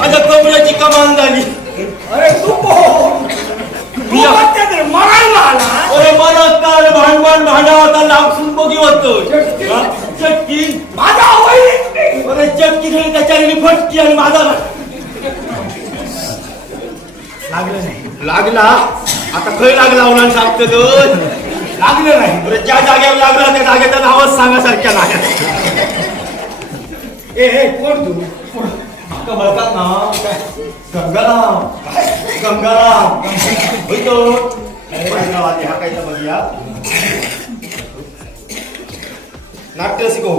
माझ्या कमरेची कमान झाली. अरे तू मरायला आला. अरे मला काल भांडवण भांडा होता लापसून बघी होतो चटकी माझा अरे चटकी झाली त्याच्याने फटकी आणि माझा लागलं नाही. लागला आता खय लागला म्हणून सांगतो लागलं नाही. अरे ज्या जागेवर लागला त्या जागेचं नावच सांगासारख्या नाही. ए कोण तू? आता म्हणतात ना गंगाराम गंगाराम होतो हा काय तर बघूया. नाट्य शिकव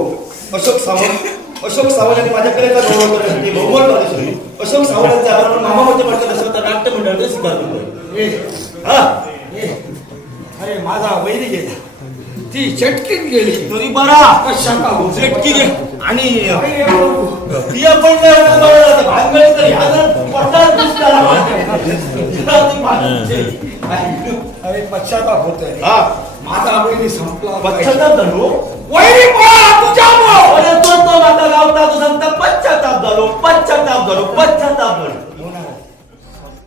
अशोक सावंत आणि माझ्याकडे का गौरव करण्यासाठी बहुमत प्रदर्शन अशोक सावंतांचा आपण मामा होते म्हणतात असं तर नाट्य मंडळ स्वीकारतो. अरे माझा वैरी गेला. ती चटकीत गेली. तरी बरा चटकी गे आणि पिया पडलं भांगडी तर ह्या पडतात अरे पश्चाताप होतोय. माझा वैरी संपला. पश्चाताप झालो वैरी तुझ्यामुळं. अरे तो आता गावता तू सांगता पश्चाताप झालो.